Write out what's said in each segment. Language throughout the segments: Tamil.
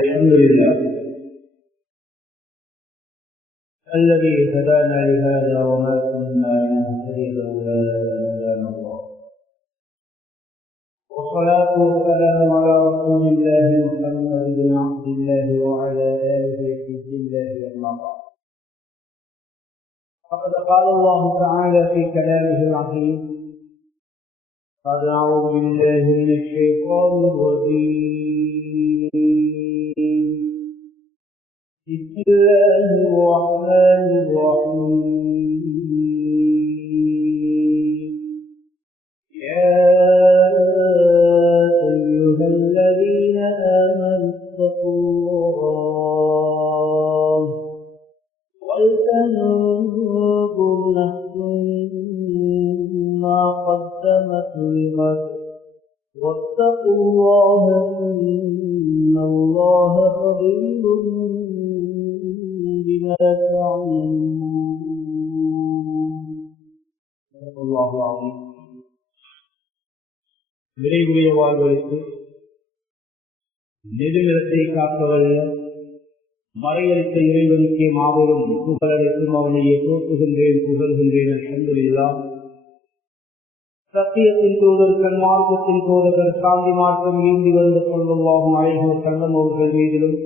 الحمد لله الذي هدانا لهذا وما كنا لنهتدي لولا أن هدانا الله، والصلاة والسلام على رسول الله محمد بن عبد الله وعلى آله حزب الله أما بعد. فقد قال الله تعالى في كلامه العظيم: قد أعوذ بالله من الشيطان الرجيم، بسم الله الرحمن الرحيم. يا أيها الذين آمنوا اتقوا الله ولتنظر نفس ما قدمت لغد واتقوا الله إن الله خبير بما تعملون. صدق الله العظيم. விரைவுடைய வாழ்வதற்கு நெடுநிலத்தை காக்கவல்ல மறையளித்த இறைவனுக்கே மாபெரும் புகழடைக்கும் அவனையே போற்றுகின்றேன், புகழ்கின்றேன். அல்ஹம்துலில்லாஹ். சத்தியத்தின் தூதர், கண்மார்க்கத்தின் தூதர், சாந்தி மார்க்கம் ஈந்தி வந்த ஸல்லல்லாஹு அலைஹி வஸல்லம் அவர்கள் மீதிலும்,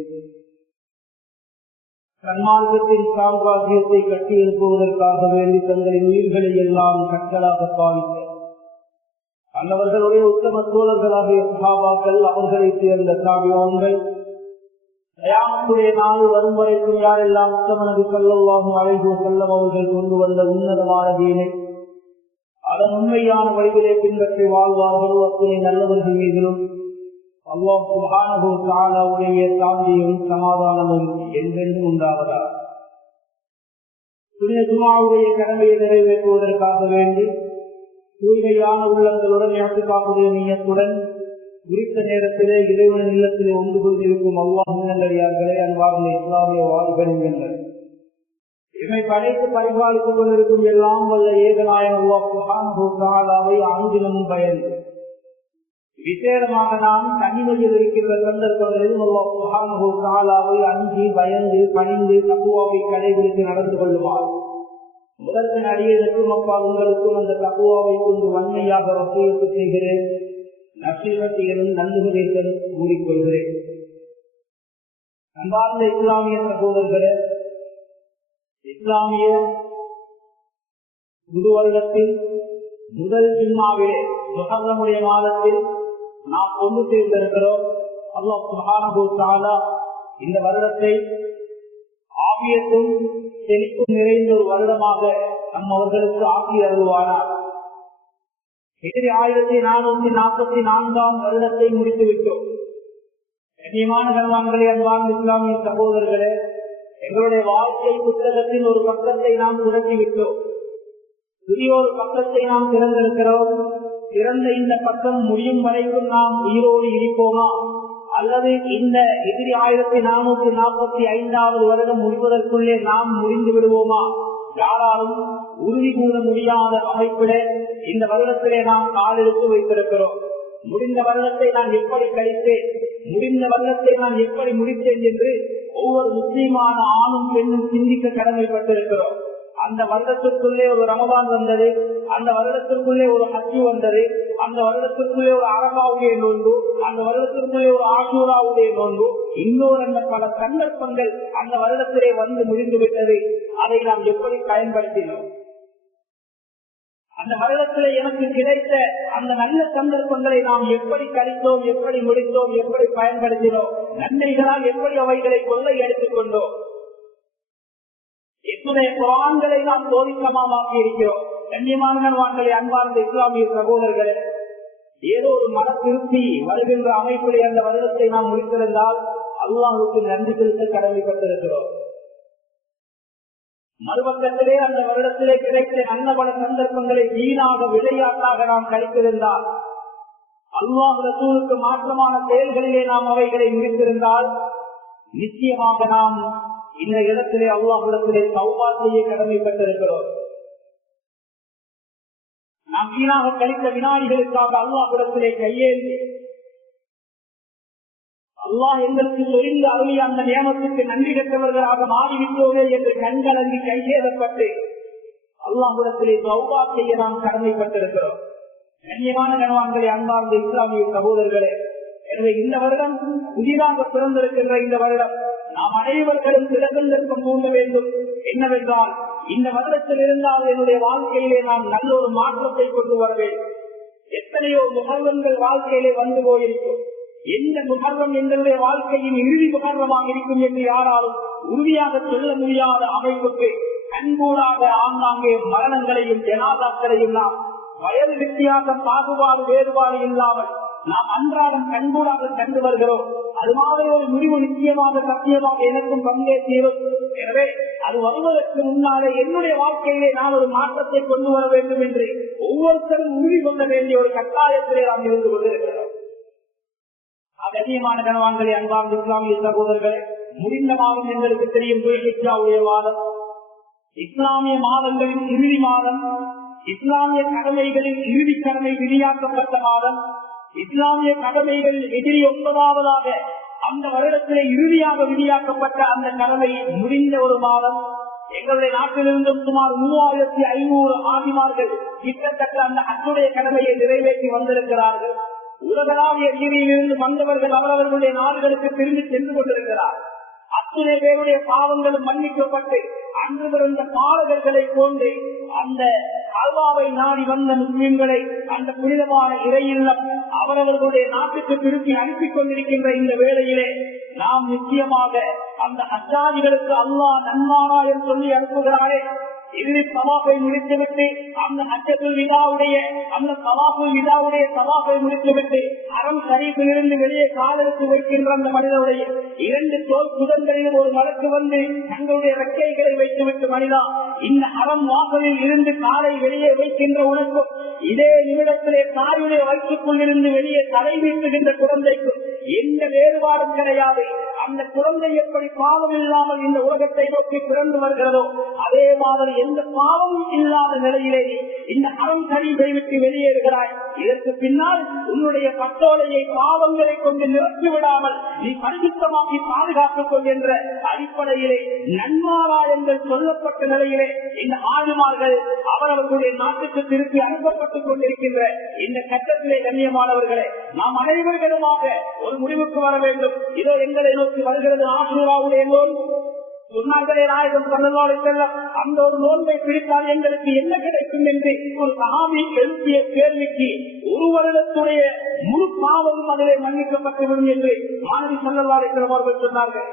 கண்மார்க்கத்தின் சாம்ராஜ்யத்தை கட்டியெழுப்புவதற்காக வேண்டி தங்களின் உயிர்களை எல்லாம் கற்களாக பாவித்த அன்னவர்களுடைய உத்தம தோழர்களாகிய சஹாபாக்கள், அவர்களை சேர்ந்த தாபிஈன்கள், கயாமத்துடைய நாள் வரும் வரைக்கும் யாரெல்லாம் உத்தம நபி ஸல்லல்லாஹு அலைஹி வஸல்லம் அவர்கள் கொண்டு வந்த உன்னதமான தீனை அதன் உண்மையான வழிகளை பின்பற்றி வாழ்வார்களோ அத்தனை நல்லவர்கள் மீதிலும் அல்லாஹ் சுப்ஹானஹு வ தஆலாவுடைய சாந்தியும் சமாதானமும் என்றென்றும் உண்டாவதாக. புனித ஜும்ஆவுடைய கடமையை நிறைவேற்றுவதற்காக வேண்டி தூய்மையான உள்ளங்களுடன் இஅ்திகாஃபுடைய நிய்யத்துடன் குறித்த நேரத்திலே இறைவனின் இல்லத்திலே ஒன்று கொண்டிருக்கும் அல்லாஹ்வின் நல்லடியார்களே, அன்பார்ந்த இஸ்லாமிய வாலிபர்கள், இவை படைத்து பரிபாலித்துக் கொண்டிருக்கும் எல்லாம் வல்ல ஏகநாயகன் அல்லாஹ் சுப்ஹானஹு வ தஆலாவை அனுதினமும் பயந்து விசேடமாக நாம் தனிமையில் இருக்கின்ற சந்தர்ப்பங்களிலும் அல்லாஹ் சுப்ஹானஹு வ தஆலாவை அஞ்சி பயந்து பணிந்து தக்வாவை கடைபிடித்து நடந்து கொள்ளுமாறு முதற்கன் அடியதற்கும் அப்பா உங்களுக்கும் அந்த தக்வாவை கொண்டு வன்மையாக வசியத்து செய்கிறேன். நசீகத்தையும் நன்றுகிறேன் கூறிக்கொள்கிறேன். அன்பார்ந்த இஸ்லாமிய சகோதரர்களே, இஸ்லாமிய புது வருடத்தில் முதல் ஜும்மாவிலே முஹர்ரமுடைய மாதத்தில் நாம் கொண்டு சேர்ந்திருக்கிறோம். அல்லாஹ் சுப்ஹானஹு வ தஆலா இந்த வருடத்தை ஆபியத்தும் செழிப்பும் நிறைந்த ஒரு வருடமாக நம்மவர்களுக்கு ஆக்கி அருள்வானார். 1444 வருடத்தை முடித்துவிட்டோம். கண்ணியமான கண்வான்களே, அன்பான இஸ்லாமிய சகோதரர்களே, எங்களுடைய வாழ்க்கை புத்தகத்தின் ஒரு பக்கத்தை நாம் துறக்கிவிட்டோம். புதிய ஒரு பக்கத்தை நாம் திறந்திருக்கிறோம். திறந்த இந்த பக்கம் முடியும் வரைக்கும் நாம் உயிரோடு இருப்போமா, அல்லது இந்த எதிரி 1445 வருடம் முடிவதற்குள்ளே நாம் முடிந்து விடுவோமா, யாராலும் உறுதி கூற முடியாத அமைப்பில இந்த வருடத்திலே நாம் காலெடுத்து வைத்திருக்கிறோம். முடிந்த வருடத்தை நான் எப்படி கழித்தேன், முடிந்த வருடத்தை நான் எப்படி முடித்தேன் என்று ஒவ்வொரு முஸ்லீமான ஆணும் பெண்ணும் சிந்திக்க கடமைப்பட்டிருக்கிறோம். அந்த வருடத்திற்குள்ளே ஒரு ரமதான் வந்தது, அந்த வருடத்திற்குள்ளே ஒரு ஹஜ் வந்தது, அந்த வருடத்திற்குள்ளே ஒரு அரபாவுடைய நோன்பு, அந்த வருடத்திற்குள்ளே ஒரு ஆஷூராவுடைய நோன்பு, இன்னொரு பல சந்தர்ப்பங்கள் அந்த வருடத்திலே வந்து முடிந்துவிட்டது. அதை நாம் எப்படி பயன்படுத்தினோம்? அந்த வருடத்திலே எனக்கு கிடைத்த அந்த நல்ல சந்தர்ப்பங்களை நாம் எப்படி கழித்தோம், எப்படி முடித்தோம், எப்படி பயன்படுத்தினோம்? நன்மைகளால் எப்படி அவைகளை கொள்ளை எடுத்துக் கொண்டோம்? எத்தனை குர்ஆன்களை நாம் சோதிக்கமாக்கி இருக்கிறோம். கண்ணியமானவர்களே, அன்பார்ந்த இஸ்லாமிய சகோதரர்களே, ஏதோ ஒரு மன திருப்தி வருகின்ற அமைப்பிலே அந்த வருடத்தை நாம் முடித்திருந்தால் அல்லாஹ்வுக்கு நன்றி செலுத்த கடமைப்பட்டிருக்கிறோம். மறுபக்கத்திலே அந்த வருடத்திலே கிடைத்த நல்ல பல சந்தர்ப்பங்களை வீணாக விளையாட்டாக நாம் கழித்திருந்தால், அல்லாஹ் ரசூலுக்கு மாற்றமான செயல்களிலே நாம் அவைகளை முடித்திருந்தால், நிச்சயமாக நாம் இந்த இடத்திலே அல்லாஹ்விடத்திலே தௌபா செய்ய கடமைப்பட்டிருக்கிறோம். நாம் வீணாக கழித்த வினாடிகளுக்காக அல்லாஹ்விடத்திலே கையேந்தி அல்லாஹ் எங்களுக்கு சொரிந்து அருளிய அந்த நியமத்துக்கு நன்றி கற்றவர்களாக மாறிவிட்டோமே என்று கண்கலங்கி கைசேதப்பட்டு அல்லாஹ்விடத்திலே தௌபா செய்ய நாம் கடமைப்பட்டிருக்கிறோம். கண்ணியமான கணவான்களே, அன்பார்ந்த இஸ்லாமிய சகோதரர்களே, எனவே இந்த வருடம் புதிதாக பிறந்திருக்கின்ற இந்த வருடம் நாம் அனைவர்களும் திறந்தெடுக்கம் தூண்ட வேண்டும். என்னவென்றால், இந்த வருடத்தில் இருந்தால் என்னுடைய வாழ்க்கையிலே நாம் நல்ல ஒரு மாற்றத்தை கொண்டு வர வேண்டும். எத்தனையோ முகர்வங்கள் வாழ்க்கையிலே வந்து போயிருக்கும். எந்த முகர்வம் எங்களுடைய வாழ்க்கையின் இறுதி முகர்வமாக இருக்கும் என்று யாராலும் உறுதியாக சொல்ல முடியாத அமைப்புக்கு கண்கூடாக ஆங்காங்கே மரணங்களையும் ஜனாதாக்களையும் நாம் வயது வித்தியாசம் பாகுபாடு வேறுபாடு இல்லாமல் நாம் அன்றாடம் கண்கூடாக கண்டு வருகிறோம். அது மாதிரி ஒரு முடிவு நிச்சயமாக சத்தியமாக எனக்கும் பங்கே தீரும். எனவே அது வருவதற்கு முன்னாலே என்னுடைய வாழ்க்கையிலே நான் ஒரு மாற்றத்தை கொண்டு வர வேண்டும் என்று ஒவ்வொருத்தரும் உறுதி கொள்ள வேண்டிய ஒரு கட்டாயத்திலே நாம் இருந்து கொண்டிருக்கிறோம். கண்ணியமான கணவான்களே, அன்பார்ந்த இஸ்லாமிய சகோதரர்களே, முடிந்த மாதம் எங்களுக்கு தெரியும் துல்ஹிஜ்ஜாவுடைய மாதம், இஸ்லாமிய மாதங்களின் இறுதி மாதம், இஸ்லாமிய கடமைகளின் இறுதி கடமை விதியாக்கப்பட்ட மாதம், இஸ்லாமிய கடமைகள் எதிரி 9வதாக அந்த வருடத்திலே இறுதியாக விதியாக்கப்பட்ட அந்த கடமை முடிந்த ஒரு மாதம். எங்களுடைய நாட்டிலிருந்தும் சுமார் 3500 ஆதிமார்கள் கிட்டத்தட்ட அந்த ஹஜ்ஜுடைய கடமையை நிறைவேற்றி வந்திருக்கிறார்கள். உலகளாவிய ரீதியிலிருந்து வந்தவர்கள் அவரவர்களுடைய நாடுகளுக்கு திரும்பி சென்று கொண்டிருக்கிறார். அத்தனை பேருடைய பாவங்களும் மன்னிக்கப்பட்டு அன்று பிறந்த பாடகர்களை போன்று அந்த அல்வாவை நாடி வந்த முஸ்லிம்களை அந்த புனிதமான இறையில்லம் அவரவர்களுடைய நாட்டுக்கு திருப்பி அனுப்பி கொண்டிருக்கின்ற இந்த வேளையிலே நாம் நிச்சயமாக அந்த ஹஜ்ஜாஜிகளுக்கு அல்லாஹ் நன்மாராயம் சொல்லி அனுப்புகிறாரே, இறுதி தவாஃபை முடித்துவிட்டு அந்த ஹஜ்ஜத்துல் விதாவுடைய அந்த தவாஃபுல் விதாவுடைய தவாஃபை முடித்துவிட்டு ஹரம் ஷரீஃபிலிருந்து வெளியே காலெடுத்து வைக்கின்ற அந்த மனிதனுடைய 2 தோல் புதன்களிலும் ஒரு மலக்கு வந்து தங்களுடைய ரெக்கைகளை வைத்துவிட்டு, மனிதா, இந்த ஹரம் வாசலில் இருந்து காலை வெளியே வைக்கின்ற உனக்கும் இதே நிமிடத்திலே தாயுடைய வயிற்றுக்குள் இருந்து வெளியே தலை வீசுகின்ற குழந்தைக்கும் எந்த வேறுபாடும் கிடையாது. அந்த குழந்தை எப்படி பாவம் இல்லாமல் இந்த உலகத்தை நோக்கி பிறந்து வருகிறதோ அதே மாதிரி எந்த பாவமும் இல்லாத நிலையிலே இந்த ஹரம் ஷரீஃபை விட்டு வெளியேறுகிறாய். இதற்கு பின்னால் உன்னுடைய பட்டோலையை பாவங்களை கொண்டு நிரப்பி விடாமல் நீ பரிசுத்தமாக்கி பாதுகாத்துக் கொள்கின்ற அடிப்படையிலே நன்மாராயங்கள் சொல்லப்பட்ட நிலையிலே இந்த ஆளுமார்கள் அவரவர்களுடைய நாட்டுக்கு திருப்பி அனுப்பப்பட்டுக் கொண்டிருக்கின்ற இந்த கட்டத்திலே கண்ணியமானவர்களே, நாம் அனைவர்களுமாக ஒரு முடிவுக்கு வர வேண்டும். இதோ எங்களை நோக்கி வருகிறது ஆஷூராவுடைய நோன்பு. சொன்னார்களே நாயகம் ஸல்லல்லாஹு அலைஹி வஸல்லம், அந்த ஒரு நோன்பை பிடித்தால் எங்களுக்கு என்ன கிடைக்கும் என்று ஒரு சஹாபி எழுப்பிய கேள்விக்கு ஒரு வருடத்துடைய முழு பாவமும் அதிலே மன்னிக்கப்பட்டுவிடும் என்று மாணவி ஸல்லல்லாஹு அலைஹி வஸல்லம் அவர்கள் சொன்னார்கள்.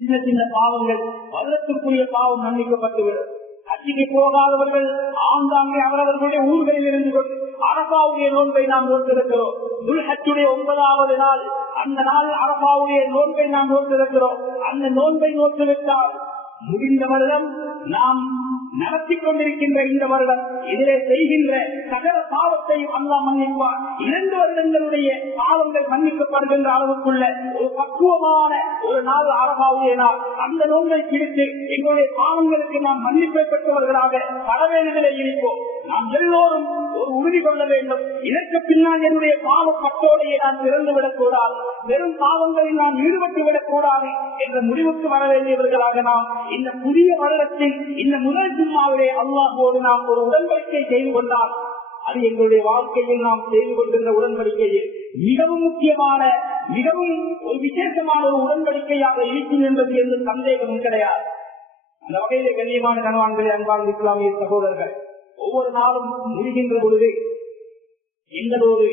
சின்ன சின்ன பாவங்கள் வருடத்திற்குரிய பாவம் மன்னிக்கப்பட்டுவிடும். ஹஜ்ஜுக்கு போகாதவர்கள் ஆங்காங்கே அவரவர்களுடைய ஊர்களில் இருந்து கொண்டு அரபாவுடைய நோன்பை நாம் நோக்கிருக்கிறோம். துல்ஹஜ்ஜுடைய 9வது நாள், அந்த நாள் அரபாவுடைய நோன்பை நாம் நோக்கிருக்கிறோம். அந்த நோன்பை நோக்கிவிட்டால் முடிந்த வருடம் நாம் நடத்தி கொண்டிருக்கின்ற இந்த வருடம் இதிலே செய்கின்ற சகல பாவத்தையும் அல்லாஹ் மன்னிப்பார். 2 வருடங்களுடைய பாவங்கள் மன்னிக்கப்படுகின்ற அளவுக்குள்ள ஒரு பக்குவமான ஒரு நாள் அரபாவுடைய நாள். அந்த நோன்பை பிடித்து எங்களுடைய பாவங்களுக்கு நாம் மன்னிப்பை பெற்றவர்களாக பரவேண்டிலே இருப்போம். நாம் எல்லோரும் ஒரு உறுதி கொள்ள வேண்டும். இதற்கு பின்னால் என்னுடைய பாவ பட்டோடையை நான் திறந்து விடக்கூடாது, வெறும் பாவங்களில் நாம் ஈடுபட்டு விடக்கூடாது என்ற முடிவுக்கு வர வேண்டியவர்களாக நாம் இந்த புதிய வருடத்தில் இந்த முதல் ஜும்மாவிலே அல்லாஹ்வோடு நாம் ஒரு உடன்படிக்கை செய்து கொண்டால் அது எங்களுடைய வாழ்க்கையில் நாம் செய்து கொண்டிருந்த உடன்படிக்கையில் மிகவும் முக்கியமான மிகவும் ஒரு விசேஷமான ஒரு உடன்படிக்கையாக இருக்கும் என்பது எந்த சந்தேகமும் கிடையாது. அந்த வகையிலே கண்ணியமான கணவான்களே, அன்பார்ந்த இஸ்லாமிய சகோதரர்கள், ஒவ்வொரு நாளும் முடிகின்ற பொழுது எங்களோடு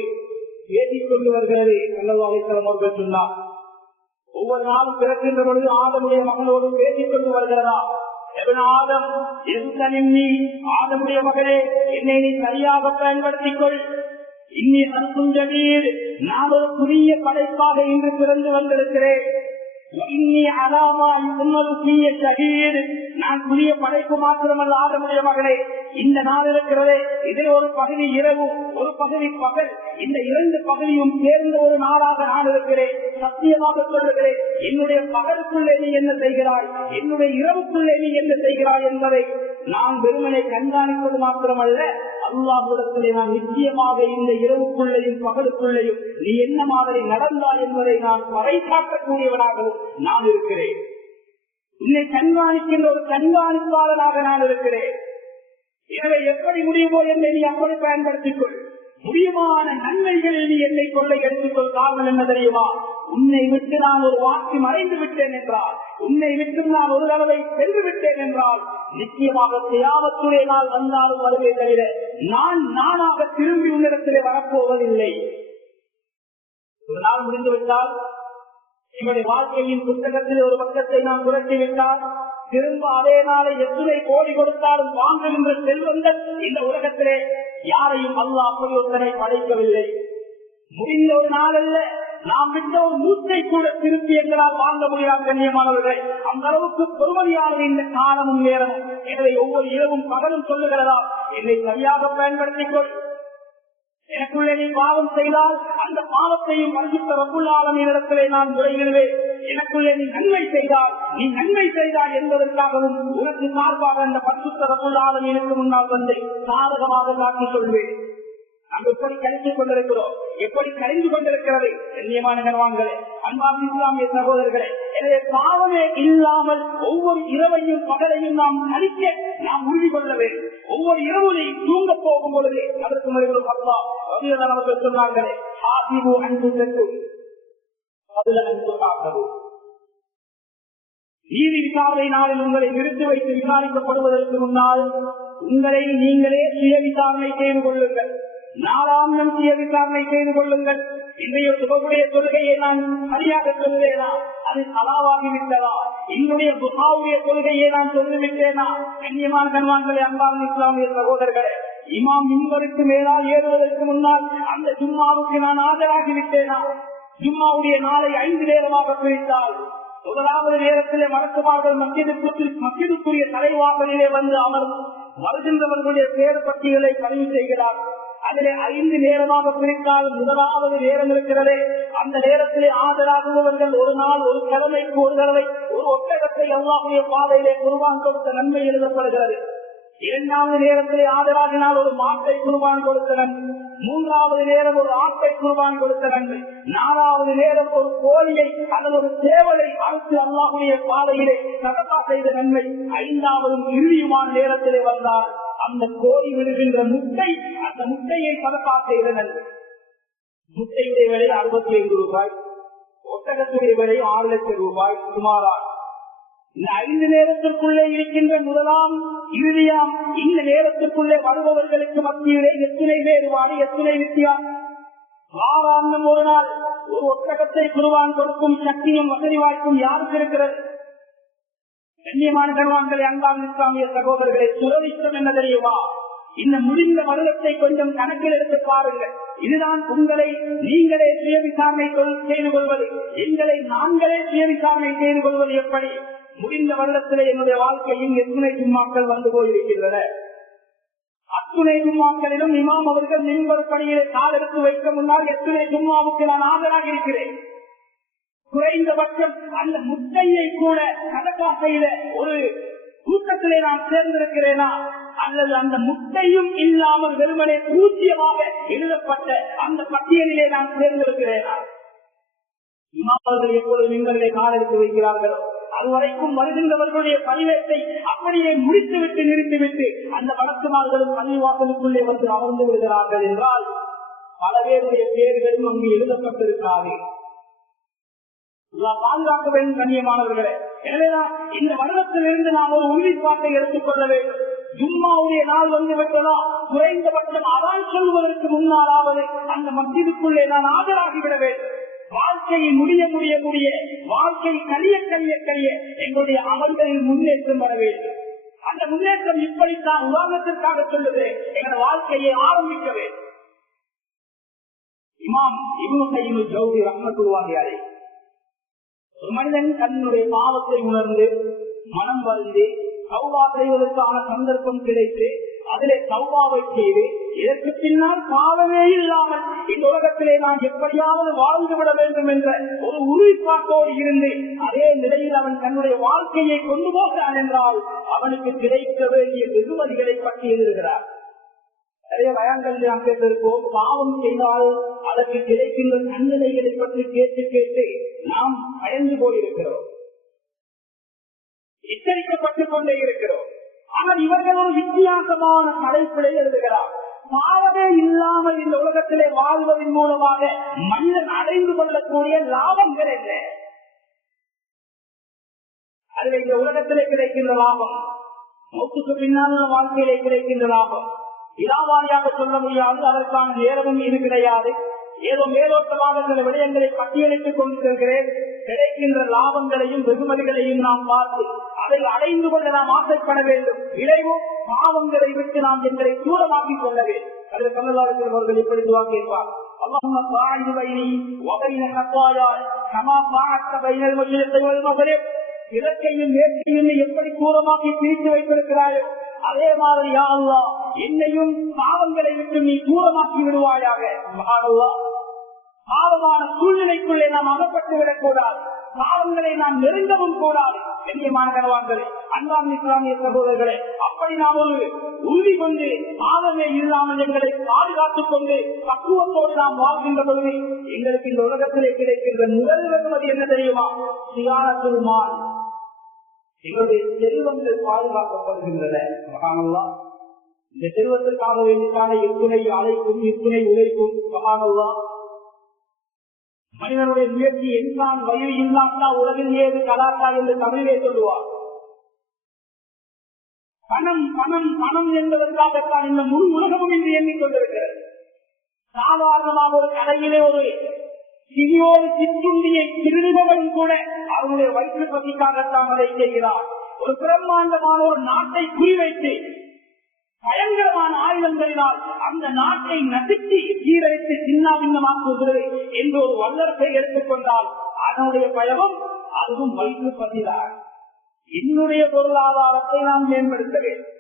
பேசிக் கொண்டு வருகிறது ஸல்லல்லாஹு அலைஹி வஸல்லம் அவர்கள் சொன்னார். ஒவ்வொரு நாளும் பிறக்கின்ற பொழுது ஆதமுடைய மகனோடு பேசிக் கொண்டு வருகிறதா, ஆதம் ஆதமுடைய மகனே, என்னை நீ சரியாக பயன்படுத்திக் கொள். இன்னி சத்தும் ஜமீர், நான் ஒரு புதிய படைப்பாக இன்று பிறந்து வந்திருக்கிறேன். நான் புதிய படைப்பு மாத்திரமல்ல ஆதமுடைய மகனே, இந்த நாள் இருக்கிறதே இதில் ஒரு பகுதி இரவு ஒரு பகுதி பகல், இந்த 2 பகுதியும் சேர்ந்த ஒரு நாளாக நான் இருக்கிறேன். சத்தியமாக சொல்லுகிறேன், என்னுடைய பகலுக்குள்ளே நீ என்ன செய்கிறாய், என்னுடைய இரவுக்குள்ளே நீ என்ன செய்கிறாய் என்பதை நான் வெறுமனை கண்காணிப்பது மாத்திரமல்ல, அல்லாஹ்விடத்திலே நான் நிச்சயமாக இந்த இரவுக்குள்ளேயும் பகலுக்குள்ளேயும் நீ என்ன மாதிரி நடந்தாய் என்பதை நான் பறைசாற்றக்கூடியவனாகவும் நான் இருக்கிறேன். உன்னை கண்காணிக்கின்ற ஒரு கண்காணிப்பாளனாக நான் இருக்கிறேன். எனவே எப்படி முடியுமோ என்னை நீ அப்படி பயன்படுத்திக் கொள். முடியுமான நன்மைகளில் நீ என்னை கொள்ளை எடுத்துக்கொள். காரணம் என்ன தெரியுமா? உன்னை விட்டு நான் ஒரு வாக்கி மறைந்து விட்டேன் என்றால், உன்னை விட்டு நான் ஒரு தடவை சென்று விட்டேன் என்றால், நிச்சயமாக தியாகத்துடைய நாள் வந்தாலும் வருவே தவிர நான் நானாக திரும்பி உன்னிடத்திலே வரப்போவதில்லை. ஒரு நாள் முடிந்துவிட்டால், என்னுடைய வாழ்க்கையின் புத்தகத்தில் ஒரு பக்கத்தை நாம் புரட்டிவிட்டால், திரும்ப அதே நாளை எத்தனை கோடி கொடுத்தாலும் வாங்குகின்ற செல்வங்கள் இந்த உலகத்திலே யாரையும் அல்லாஹ் அப்படி ஒருத்தனை படைக்கவில்லை. முடிந்த ஒரு நாள் அல்ல, நாம் விட்ட ஒரு மூச்சை கூட திருப்பி எங்களால் வாங்க முடியாது. கண்ணியமானவர்களை, அந்த அளவுக்கு பொறுமதியானது இந்த காலமும் நேரமும். எனவே ஒவ்வொரு இரவும் பகலும் சொல்லுகிறதா, என்னை சரியாக பயன்படுத்திக் கொள். எனக்குள்ளே நீ பாவம் செய்தால் அந்த பாவத்தையும் பரிசுத்த ரப்புல் ஆலமீனிடத்திலே நான் முறையிடுவேன். எனக்குள்ளே நீ நன்மை செய்தால் என்பதற்காகவும் உனக்கு சார்பாக அந்த பரிசுத்த ரப்புல் ஆலமீனுக்கு முன்னால் வந்து சாதகமாக காட்டி சொல்வேன். நாம் எப்படி கழித்துக் கொண்டிருக்கிறோம், எப்படி கழிந்து கொண்டிருக்கிறது. கண்ணியமான கனவான்களே, அன்பார்ந்த இஸ்லாமிய சகோதரர்களே, எனவே பாவமே இல்லாமல் ஒவ்வொரு இரவையும் பகலையும் நாம் கழிக்க நாம் உறுதி கொள்ள வேண்டும். ஒவ்வொரு இரவுலையும் தூங்க போகும் பொழுது அதற்கு முறைகளும் அல்லா அவர்கள் சொன்னார்களே, ஆதிபு அன்பு செல்லும் அதுல அன்பு காக்கவும். நீதி விசாரணை நாளில் உங்களை நிறுத்தி வைத்து விசாரிக்கப்படுவதற்கு முன்னால் உங்களை நீங்களே சுய விசாரணை செய்து கொள்ளுங்கள். நாளாந்தம் சுய விசாரணை செய்து கொள்ளுங்கள். இன்றைய சுபகுடைய தொழுகையை நான் சரியாக சொல்லுவேனா, அது சலாவாகிவிட்டதா? என்னுடைய துஹாவுடைய தொழுகையை நான் சொல்லிவிட்டேனா? கண்ணியமான கண்வான்களே, அன்பார்ந்த இஸ்லாமிய சகோதரர்களே, இமாம் மின்பருக்கு மேலால் ஏறுவதற்கு முன்னால் அந்த ஜும்மாவுக்கு நான் ஆஜராகிவிட்டேனா? ஜும்மாவுடைய நாளை 5 நேரமாக பிரித்தால், முதலாவது நேரத்திலே மலக்குமார்கள் மஸ்ஜிதுக்குரிய தலைவாசலிலே வந்து அமர்ந்து வருகின்றவர்களுடைய பேர் பட்டியலை பதிவு செய்கிறார். அதிலே 5 நேரமாக பிரித்தால் முதலாவது நேரம் இருக்கிறதே, அந்த நேரத்திலே ஆஜராகுபவர்கள் ஒரு நாள், ஒரு கிழமைக்கு ஒரு தடவை ஒரு ஒட்டகத்தை அல்லாஹ்வுடைய பாதையிலே குர்பான் கொடுத்த நன்மை எழுதப்படுகிறது. 2வது நேரத்திலே ஆஜராகினால் ஒரு மாட்டை குர்பான் கொடுத்த நன்மை, 3வது நேரம் ஒரு ஆட்டை குர்பான் கொடுத்த நன்மை, 4வது நேரம் ஒரு கோழியை அல்லது ஒரு சேவலை அறுத்து அல்லாஹ்வுடைய பாதையிலே சதகா செய்த நன்மை, 5வது இறுதியுமான நேரத்திலே வந்தால் அந்த கோழி விடுகின்ற முட்டை, அந்த முட்டையை சதகா செய்த நன்மை. முட்டையுடைய விலை 65 ரூபாய், ஒட்டகத்துடைய விலை 6 லட்சம் ரூபாய் சுமாராக. இந்த 5 நேரத்திற்குள்ளே இருக்கின்ற முதலாம் இறுதியாம் இந்த நேரத்திற்குள்ளே வருபவர்களுக்கு மத்தியிலே எத்தனை வேறுபாடு, எத்தனை வித்தியாசம். வாராந்தம் ஒரு நாள் ஒரு ஒட்டகத்தை குர்பான் கொடுக்கும் சக்தியும் வசதி வாய்ப்பும் யாருக்கு இருக்கிறது? கண்ணியமான கண்வான்களை, அன்பார்ந்த இஸ்லாமிய சகோதரர்களை, துரதிஷ்டம் என்ன தெரியுமா? இந்த முடிந்த வருடத்தை கொஞ்சம் கணக்கில் எடுத்து பாருங்கள். இதுதான் உங்களை நீங்களே சுய விசாரணை செய்து கொள்வது, எங்களை நாங்களே சுய விசாரணை செய்து கொள்வது எப்படி? முடிந்த வருடத்திலே என்னுடைய வாழ்க்கையில் எத்தனை ஜும்மாக்கள் வந்து போயிருக்கின்றன? அத்துணை ஜும்மாக்களிலும் இமாம் அவர்கள் மின்பர் பணியை கால் எடுத்து வைக்க முன்னால் எத்தனை ஜும்மாவுக்கு நான் ஆஜராக இருக்கிறேன்? குறைந்தபட்சம் அந்த முட்டையை கூட சதகா செய்த ஒரு கூட்டத்திலே நான் சேர்ந்திருக்கிறேனா? அல்லது அந்த முட்டையும் இல்லாமல் வெறுமனே பூஜ்யமாக எழுதப்பட்ட அந்த பட்டியலிலே நான் சேர்ந்திருக்கிறேனா? இமாமர்கள் எப்பொழுது மின்பர்களை கால் எடுத்து வைக்கிறார்களோ அதுவரைக்கும் வருகின்றவர்களுடைய பதிவேட்டை அப்படியே முடித்துவிட்டு நிறுத்திவிட்டு அந்த வழக்குமார்களும் பள்ளிவாசலுக்குள்ளே வந்து அமர்ந்து விடுகிறார்கள் என்றால் பல பேருடைய பேர்களும் அங்கு எழுதப்பட்டிருக்காது. பாதுகாக்க வேண்டும் கண்ணியமானவர்களே. எனவேதான் இந்த வருடத்திலிருந்து நாம் ஒரு உறுதிப்பாட்டை எடுத்துக் கொள்ள வேண்டும். ஜும்மாவுடைய நாள் வந்து விட்டதா, குறைந்தபட்சம் அதான் சொல்வதற்கு முன்னாலாவது அந்த மஸ்ஜிதுக்குள்ளே நான் ஆஜராகிவிட வேண்டும். வாழ்க்கையை முடிய வாழ்க்கை கழிய எங்களுடைய அமல்களில் முன்னேற்றம் வர வேண்டும். அந்த முன்னேற்றம் இப்படித்தான் உதாரணத்திற்காக சொல்லுகிறேன். எங்களோட வாழ்க்கையை ஆரம்பிக்க வேண்டும். இமாம் இப்னு கையிம் ஜௌஹி ரஹ்மத்துல்லாஹி அலைஹி, ஒரு மனிதன் தன்னுடைய பாவத்தை உணர்ந்து மனம் வருந்தி தௌபா செய்வதற்கான சந்தர்ப்பம் கிடைத்து அதிலே தௌபாவை செய்து இதற்கு பின்னால் பாவமே இல்லாமல் இந்த உலகத்திலே நான் எப்படியாவது வாழ்ந்துவிட வேண்டும் என்ற ஒரு உறுதிப்பாட்டோடு இருந்து அதே நிலையில் அவன் தன்னுடைய வாழ்க்கையை கொண்டு போகிறான் என்றால் அவனுக்கு கிடைக்க வேண்டிய வெகுமதிகளை பற்றி எழுதுகிறார். நிறைய பயங்கள் நாம் கேட்டிருப்போம். பாவம் செய்தால் அதற்கு கிடைக்கின்ற தண்டனைகளை பற்றி கேட்டு கேட்டு நாம் பயந்து போயிருக்கிறோம், எச்சரிக்கப்பட்டுக் கொண்டே இருக்கிறோம். ஆனால் இவர்கள் ஒரு வித்தியாசமான தலைப்பிலை எழுதுகிறார். பாவமே இல்லாமல் இந்த உலகத்திலே வாழ்வதன் மூலமாக மனிதன் அடைந்து கொள்ளக்கூடிய லாபங்கள் என்ன? அதில் இந்த உலகத்திலே கிடைக்கின்ற லாபம், மௌத்துக்கு பின்னான வாழ்க்கையிலே கிடைக்கின்ற லாபம் இராவாரியாக சொல்ல முடியாது. அதற்கான நேரமும் இது கிடையாது. ஏதோ மேலோட்டமாக சில விடயங்களை பட்டியலிட்டுக் கொண்டிருக்கிறேன். கிடைக்கின்ற லாபங்களையும் வெகுமதிகளையும் நாம் பார்த்து அதை அடைந்து கொள்ள நாம் ஆசைப்பட வேண்டும். விளைவும் பாவங்களை விட்டு நாம் எங்களை தூரமாக்கிக் கொள்ள வேண்டும். அதில் தமிழர்கள் எப்படி துவா கேட்பார்? இலக்கையும் வேட்கையும் எப்படி தூரமாக்கி பிரித்து வைத்திருக்கிறாயோ அதே மாதிரி யா அல்லாஹ் என்னையும் பாவங்களை விட்டு நீ தூரமாக்கி விடுவாயாக. பாவமான சூழ்நிலைக்குள்ளே நாம் அகப்பட்டு விடக்கூடாது. பாவங்களை நாம் நெருங்கவும் கூடாது. கண்ணியமான கனவான்களே, அன்பான இஸ்லாமிய சகோதரர்களே, அப்படி நாம் ஒரு உறுதி கொண்டு பாவமே இல்லாமல் எங்களை பாதுகாத்துக் கொண்டு பக்குவத்தோடு நாம் வாழ்கின்ற பொழுது எங்களுக்கு இந்த உலகத்திலே கிடைக்கின்ற முதல் வெகுமதி என்ன தெரியுமா? சியாரத்துமான், எங்களுடைய செல்வங்கள் பாதுகாக்கப்படுகின்றன. மகானல்லாஹ், இந்த செல்வத்திற்காக வேண்டித்தான இத்துணை அழைப்பும் இத்துணை உழைப்பும். மகானல்லாஹ், மனிதனுடைய முயற்சி என்தான் வயது இல்லாட்டா உலகில் ஏது கலாட்டா என்று தமிழே சொல்லுவார். பணம் பணம் பணம் என்பதற்காகத்தான் இந்த முழு உலகமும் என்று எண்ணிக்கொண்டிருக்கிறது. சாதாரணமாக ஒரு கடையிலே ஒரு சிறியோரு சிற்றுண்டியை திருடுபவரும் கூட அவருடைய வயிற்று பசிக்காகத்தான் அதை செய்கிறார். ஒரு பிரம்மாண்டமான ஒரு நாட்டை குறிவைத்து பயங்கரமான ஆயுதங்களினால் அந்த நாட்டை நசுக்கி சீரழித்து சின்னாபின்னமாக்குகிறது என்று ஒரு வல்லரசை எடுத்துக்கொண்டால் அதனுடைய பயமும் அதுவும் வயிற்று பசிதான். என்னுடைய பொருளாதாரத்தை நாம் மேம்படுத்த வேண்டும்.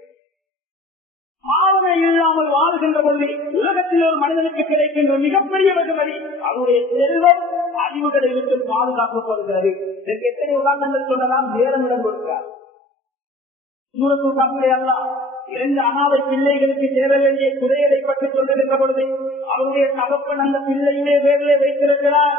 பாவனை இல்லாமல் வாழ்கின்ற பொழுது உலகத்தில் ஒரு மனிதனுக்கு கிடைக்கின்ற மிகப்பெரிய வெகுமதி அவருடைய செல்வம் அறிவுகளை விட்டு பாதுகாக்கப்படுகிறது. இதற்கு எத்தனை உதாரணங்கள் சொல்லலாம், நேரமிடம் கொடுக்கிறார். சூரத்து அல்லா இரண்டு அனாதை பிள்ளைகளுக்கு சேர வேண்டிய குறைகளை பற்றி சொல்லிருந்த பொழுது அவருடைய தகப்பன் அந்த பிள்ளையிலே வேலையை வைத்திருக்கிறார்.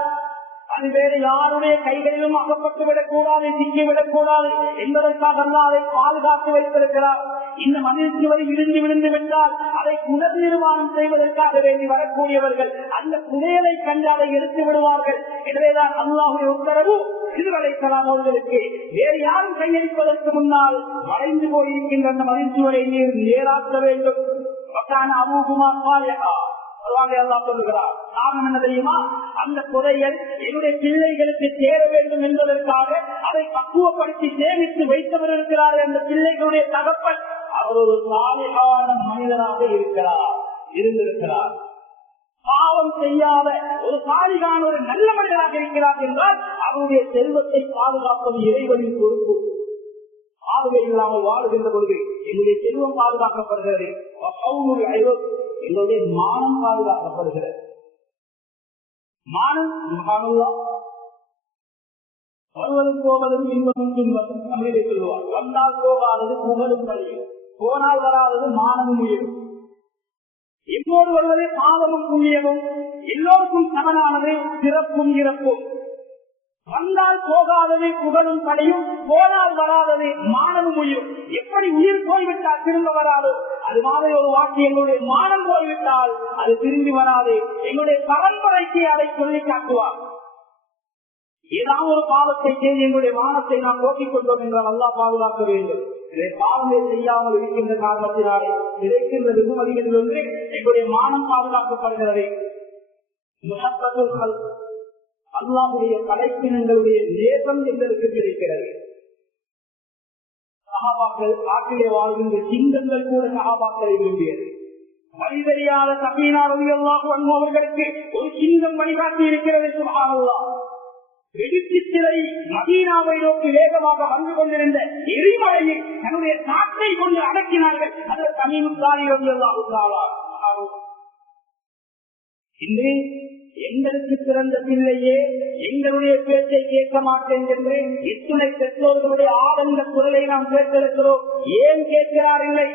அது வேறு யாருடைய கைகளிலும் அகப்பட்டு விடக்கூடாது, சிக்கிவிடக் கூடாது என்பதற்காக அதை பாதுகாத்து வைத்திருக்கிறார். இந்த மனிதனுக்கு வரை இருந்து விழுந்து விட்டால் அதை புனர் நிர்மாணம் செய்வதற்காக வேண்டி வரக்கூடியவர்கள் அந்த புதையலை கண்டு அதை எடுத்து விடுவார்கள். எனவேதான் அல்லாஹ்வுடைய உத்தரவு திருவலைக்கலாம் அவர்களுக்கு வேறு யாரும் கையளிப்பதற்கு முன்னால் மறைந்து போயிருக்கின்ற அந்த மதிச்சுவரை நீர் நேராக்க வேண்டும். சொல்லுகிறார். காரணம் என்ன தெரியுமா? அந்த புதையல் என்னுடைய பிள்ளைகளுக்கு சேர வேண்டும் என்பதற்காக அதை பக்குவப்படுத்தி சேமித்து வைத்தவர் இருக்கிறார். அந்த பிள்ளைகளுடைய தகப்பன் அவர் ஒரு சாலிகான மனிதனாக இருந்திருக்கிறார். பாவம் செய்யாத ஒரு சாலிகான ஒரு நல்ல மனிதனாக இருக்கிறார் என்றால் அவருடைய செல்வத்தை பாதுகாப்பது இறைவனின் பொறுப்பு. பாதுகை இல்லாமல் வாழுகின்ற பொழுது என்னுடைய செல்வம் பாதுகாக்கப்படுகிறது, எங்களுடைய மானம் பாதுகாக்கப்படுகிறது. மானம் வருவதும் போவதும் இன்பமும் துன்பமும் தமிழை சொல்லுவார். வந்தால் போகாதது புகழும் பழியும், போனால் வராதது மானமும் உயரும். எப்போது வருவதே பாவமும் புண்ணியமும் எல்லோருக்கும் சமனானது, சிறப்பும் இறப்பும். வந்தால் போகாதது புகழும் படையும், போனால் வராதது மானமும் உயிரும். எப்படி உயிர் போய்விட்டால் திரும்ப வராதோ அது மாதிரி ஒரு வாக்கு எங்களுடைய மானம் போய்விட்டால் அது திரும்பி வராது. எங்களுடைய பரம்பரைக்கு அதை சொல்லி காட்டுவார். ஏதாவது ஒரு பாவத்தை செய்து எங்களுடைய மானத்தை நாம் போக்கிக் கொண்டோம் என்றால் அல்லாஹ் பாதுகாக்க வேண்டும். இதை பாவமே செய்யாமல் இருக்கின்ற காரணத்தினாலே கிடைக்கின்ற வெகுமதிகளில் ஒன்று எங்களுடைய மானம் பாதுகாக்கப்படுகிறது. அல்லாஹ்வுடைய படைப்பினங்களுடைய நேசம் எங்களுக்கு கிடைக்கிறது. சஹாபாக்கள் காட்டிலே வாழ்கின்ற சிங்கங்கள் கூட சஹாபாக்களை விரும்பியது. வழிதறியாத சபீனா ரலியல்லாஹு அன்ஹு அவர்களுக்கு ஒரு சிங்கம் வழிகாட்டி இருக்கிறது. சுப்ஹானல்லாஹ், வெடித்து சிலை மதீனாவை நோக்கி வேகமாக வந்து கொண்டிருந்த எரிமலையை தன்னுடைய நாட்டை கொண்டு அடக்கினார்கள். அது தமீமுத்தாரி ரலியல்லாஹு தஆலா. இன்று எங்களுக்கு பிறந்த பிள்ளையே எங்களுடைய பேச்சை கேட்க மாட்டேன் என்று இத்துணை பெற்றோர்களுடைய ஆதங்க குரலை நாம் கேட்டிருக்கிறோம். ஏன் கேட்கிறார் இல்லை?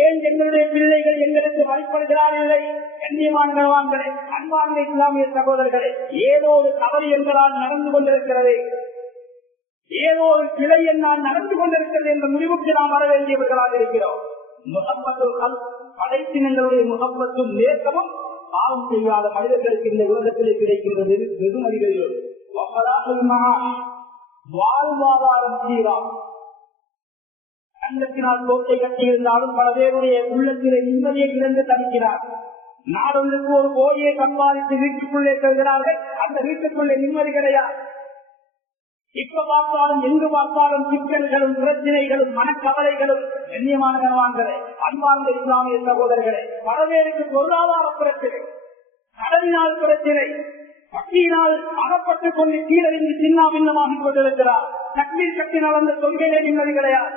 ஏன் எங்களுடைய பிள்ளைகள் எங்களுக்கு வழிபடுகிறார் இல்லை? கண்ணியமானவர்களே, அன்பார்ந்த இஸ்லாமிய சகோதரர்களே, ஏதோ ஒரு தவறு என்பதால் நடந்து கொண்டிருக்கிறது, ஏதோ ஒரு கிளை என்னால் நடந்து கொண்டிருக்கிறது என்ற முடிவுக்கு நாம் வர வேண்டியவர்களாக இருக்கிறோம். முகப்பத்துகள் படைப்பினங்களுடைய முகப்பத்தும் நேசமும் பாவம் செய்யாத மனிதர்களுக்கு இந்த உலகத்திலே கிடைக்கின்றது. வெகுமதிகளில் வாழ்வாதாரம் சீராம். தங்கத்தினால் கோட்டை கட்டியிருந்தாலும் பல பேருடைய உள்ளத்திலே நிம்மதியை இழந்து தவிக்கிறார். நாடொன்றுக்கு ஒரு கோடியை சம்பாதித்து வீட்டுக்குள்ளே செல்கிறார்கள். அந்த வீட்டுக்குள்ளே நிம்மதி கிடையாது. இப்ப பார்த்தாலும் எங்கு பார்த்தாலும் சிக்கல்களும் பிரச்சனைகளும் மனக்கவலைகளும். கண்ணியமானவர்களே, அன்பார்ந்த இஸ்லாமிய சகோதரர்களே, பல பேருக்கு பொருளாதார பிரச்சனை, கடலினால் பிரச்சனை, பட்டியினால் அகப்பட்டுக் கொண்டு கீழறிந்து சின்ன பின்னமாகிக் கொண்டிருக்கிறார். தண்ணீர் கட்டினால் அந்த தொல்கையிலே நிம்மதி கிடையாது.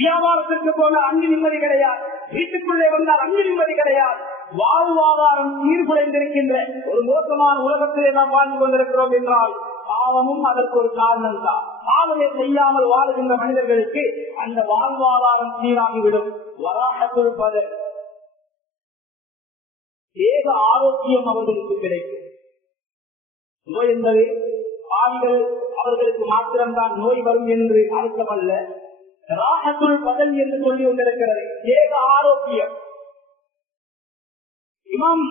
வியாபாரத்திற்கு போன அங்கு நிம்மதி கிடையாது. வீட்டுக்குள்ளே வந்தால் அங்கு நிம்மதி கிடையாது. வாழ்வாதாரம் சீர்குலைந்திருக்கின்ற ஒரு மோசமான உலகத்திலே நாம் வாழ்ந்து கொண்டிருக்கிறோம் என்றால் பாவமும் அதற்கு ஒரு காரணம் தான். பாவமே செய்யாமல் வாழுகின்ற மனிதர்களுக்கு அந்த வாழ்வாதாரம் சீராகிவிடும். வராகத்திருப்பது தேக ஆரோக்கியம் அவர்களுக்கு கிடைக்கும். நோய் என்பது பாவிகள் அவர்களுக்கு மாத்திரம்தான் நோய் வரும் என்று அர்த்தமல்ல. ராகத்துள் பதல் என்று சொல்லி கொண்டிருக்கிறது தேக ஆரோக்கியம். இமாம்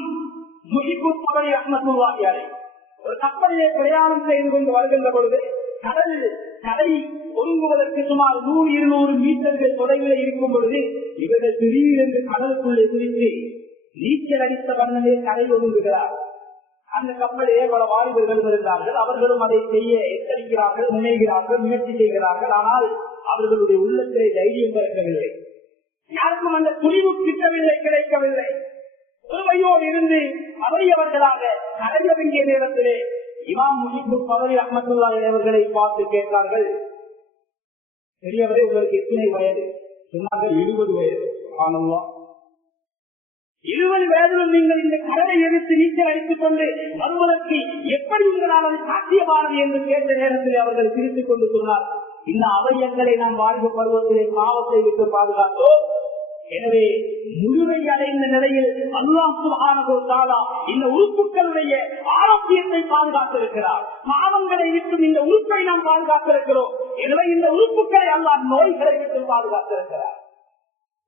முஹிபுத் தபரி ரஹ்மத்துல்லாஹி அலைஹி ஒரு கப்பலிலே பிரயாணம் செய்து கொண்டு வருகின்ற பொழுது கடை ஒருங்குவதற்கு சுமார் 100-200 மீட்டர்கள் தொலைவில் இருக்கும் பொழுது இவர்கள் திடீரென்று கடலுக்குள்ளே குறித்து நீச்சல் அடித்த வண்ணமே கடை ஒதுங்குகிறார். அந்த கப்பலே பல வாலிபர்கள் இருந்தார்கள். அவர்களும் அதை செய்ய எச்சரிக்கிறார்கள், முனைகிறார்கள், முயற்சி செய்கிறார்கள். ஆனால் அவர்களுடைய உள்ளத்திலே தைரியம் பிறக்கவில்லை. யாருக்கும் அந்த துணிவு கிட்டவில்லை, கிடைக்கவில்லை. பொறுமையோடு இருந்து அவரியவர்களாக நடந்த வேண்டிய நேரத்திலே இமாம் முஹிபுத் தபரி ரஹ்மத்துல்லாஹி அவர்களை பார்த்து கேட்டார்கள், பெரியவரே உங்களுக்கு எத்தனை வயது? சொன்னார்கள் 20 வயது. 20 வயதிலும் நீங்கள் இந்த கடலை எதிர்த்து நீச்சல் அடித்துக் கொண்டு வருவதற்கு எப்படி உங்களால் அது சாத்தியமானது என்று கேட்ட நேரத்தில் அவர்கள் சிரித்துக் கொண்டு சொன்னார், இந்த அவயங்களை நாம் வாழ்வு பருவத்திலே பாவத்தை விட்டு பாதுகாத்தோம். எனவே முழுமை அடைந்த நிலையில் அல்லாஹ் சுப்ஹானஹு வ தஆலா இந்த உறுப்புகளுடைய ஆரோக்கியத்தை பாதுகாத்திருக்கிறார். பாவங்களை விட்டு இந்த உறுப்பை நாம் பாதுகாத்திருக்கிறோம். எனவே இந்த உறுப்புகளை அல்லாஹ் நோய்களை விட்டு பாதுகாத்திருக்கிறார்.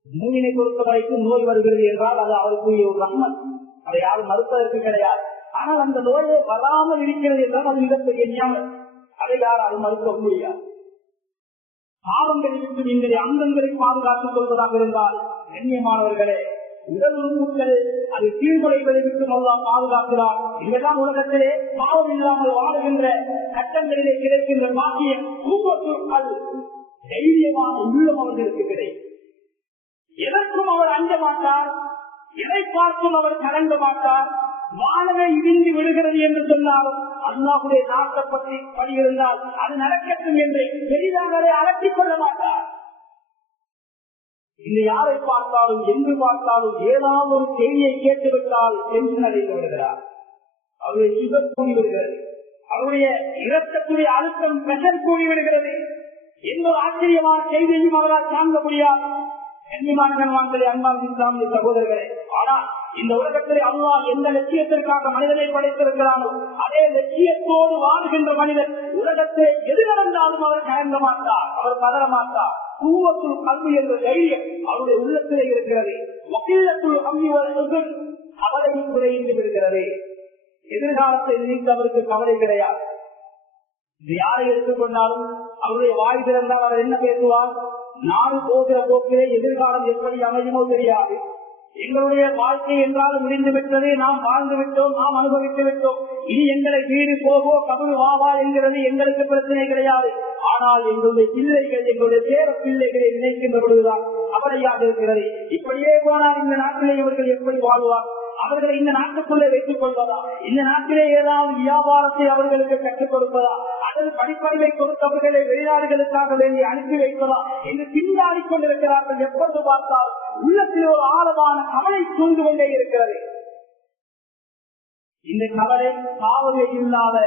மூவினை பொறுத்த வரைக்கும் நோய் வருகிறது என்றால் அது அவருக்குரிய ஒரு ரஹ்மத், அதை யாரும் மறுப்பதற்கு கிடையாது. ஆனால் அந்த நோயை வராமல் இருக்கிறது என்றால் அது மிகப்பெரிய ஞானம், அதை யாராலும் மறுக்க முடியாது. பாவங்களை விட்டு நீங்கள் அங்கங்களை பாதுகாத்துக் கொள்வதாக இருந்தால் கண்ணியமானவர்களே, உடல் உறுப்புகள் அது சீர்குலைவதை விட்டு அல்லாஹ் பாதுகாக்கிறார். இதெல்லாம் உலகத்திலே பாவம் இல்லாமல் வாழுகின்ற கட்டங்களிலே கிடைக்கின்ற பாக்கியம். தைரியமான உள்ளம் அவர்களுக்கு கிடைக்கும். எதற்கும் அவர் அஞ்ச மாட்டார், எதை பார்த்தும் அவர் கலங்க மாட்டார். வானமே இடிந்து விடுகிறது என்று சொன்னாலும் அல்லாஹ்வுடைய நாட்டை பற்றி படி இருந்தால் அது நடக்கட்டும் என்று பெரிதாக அதை அலட்டிக் கொள்ள மாட்டார். இந்த யாரை பார்த்தாலும் எங்கு பார்த்தாலும் ஏதாவது ஒரு செய்தியை கேட்டுவிட்டால் டென்ஷன் அடைந்து விடுகிறார். அவருடைய சுகர் கூடிவிடுகிறது, அவருடைய இரத்தத்துடைய அழுத்தம் பிரஷர் கூடிவிடுகிறது. எந்த ஒரு ஆச்சரியமான செய்தியையும் அவரால் தாங்க முடியாது. அன்பான சகோதரர்களே, ஆனால் இந்த உலகத்திலே அல்லாஹ் எந்த லட்சியத்திற்காக மனிதனை படைத்திருக்கிறானோ அதே லட்சியத்தோடு வாழ்கின்ற மனிதன் உலகத்திலே எது நடந்தாலும் அவர் கலங்க மாட்டார், அவர் பதற மாட்டார். கூவத்துள் கல்வி என்ற தைரியம் அவருடைய உள்ளத்திலே இருக்கிறது. வக்கீலத்துள் கல்வி கவலையும் குறைந்து விடுகிறது. எதிர்காலத்தை நினைத்து அவருக்கு கவலை கிடையாது. இது யாரை எடுத்துக்கொண்டாலும் அவருடைய வாய் திறந்தால் அவர் என்ன பேசுவார்? நாடு போகிற போக்கிலே எதிர்காலம் எப்படி அமையுமோ தெரியாது. எங்களுடைய வாழ்க்கை என்றாலும் முடிந்து விட்டது, நாம் வாழ்ந்து விட்டோம், நாம் அனுபவித்து விட்டோம். இனி எங்களை வீடு போகோ கபரு வாவா என்கிறது எங்களுக்கு பிரச்சனை கிடையாது. ஆனால் எங்களுடைய பிள்ளைகள், எங்களுடைய பேர பிள்ளைகளை நினைக்கின்ற பொழுதுதான் கவலையாக இருக்கிறது. இப்படியே போனால் இந்த நாட்டிலே இவர்கள் எப்படி வாழ்வார்? அவர்களை இந்த நாட்டுக்குள்ளே வைத்துக் கொள்வதா? இந்த நாட்டிலே ஏதாவது வியாபாரத்தை அவர்களுக்கு கற்றுக் கொடுப்பதா? அல்லது படிப்பறிவை கொடுத்தவர்களை வெளிநாடுகளுக்காக வேண்டி அனுப்பி வைப்பதா என்று திண்டாடிக் கொண்டிருக்கிறார்கள். எப்பொழுது பார்த்தால் உள்ளத்தில் ஒரு ஆழமான கவலை சூழ்ந்து கொண்டே இருக்கிறது. இந்த கவலை பாவமே இல்லாத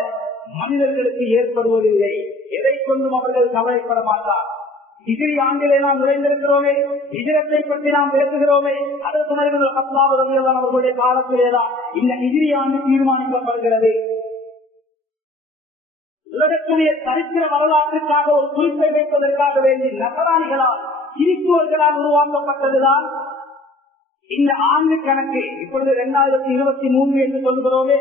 மனிதர்களுக்கு ஏற்படுவதில்லை. எதை கொண்டும் அவர்கள் கவலைப்பட மாட்டார். ஹிஜ்ரி ஆண்டிலே நாம் நுழைந்திருக்கிறோமே, ஹிஜ்ரத்தை பற்றி நாம் பேசுகிறோமே, அதற்கு அவர்களுடைய காலத்திலேதான் இந்த ஹிஜ்ரி ஆண்டு தீர்மானிக்கப்படுகிறது. உலகத்துடைய சரித்திர வரலாற்றுக்காக ஒரு குறிப்பை வைப்பதற்காக வேண்டி நகராணிகளால் கிறிஸ்துவர்களால் உருவாக்கப்பட்டதுதான் இந்த ஆண்டு கணக்கு. இப்பொழுது 2023 என்று சொல்கிறோமே,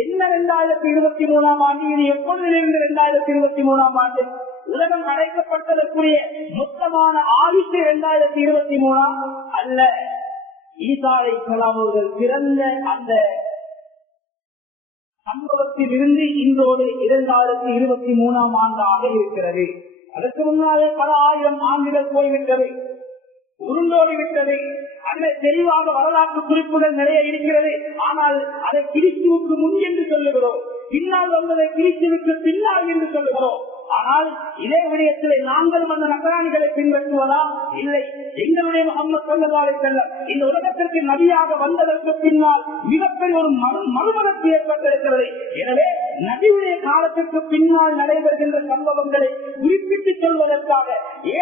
என்ன 2023 ஆண்டு, இது எப்பொழுதிலிருந்து 2023 ஆண்டு? உலகம் அடைக்கப்பட்டதற்குரிய மொத்தமான ஆயுஷ் 2023 அல்ல. ஈசா அலைஹிஸ்ஸலாம் அவர்கள் பிறந்த அந்த சம்பவத்தில் இருந்து இன்றோடு 2023 ஆண்டாக இருக்கிறது. அதற்கு முன்னாலே பல ஆயிரம் ஆண்டுகள் போய்விட்டது, உருண்டோடி விட்டது. அதில் தெளிவாக வரலாற்று குறிப்புகள் நிறைய இருக்கிறது. ஆனால் அதை கிறிஸ்துவுக்கு முன் என்று சொல்லுகிறோம், பின்னால் வந்ததை கிறிஸ்துவுக்கு பின்னால் என்று சொல்லுகிறோம். ஆனால் இதே விடயத்திலே நாங்கள் வந்த நகராணிகளை பின்பற்றுவதா? இல்லை. எங்களுடைய முஹம்மது ஸல்லல்லாஹு அலைஹி வஸல்லம் இந்த உலகத்திற்கு நபியாக வந்ததற்கு பின்னால் மிகப்பெரிய ஒரு மறுமலர்ச்சி ஏற்பட்டிருக்கிறது. எனவே நபியுடைய காலத்திற்கு பின்னால் நடைபெறுகின்ற சம்பவங்களை குறிப்பிட்டு சொல்வதற்காக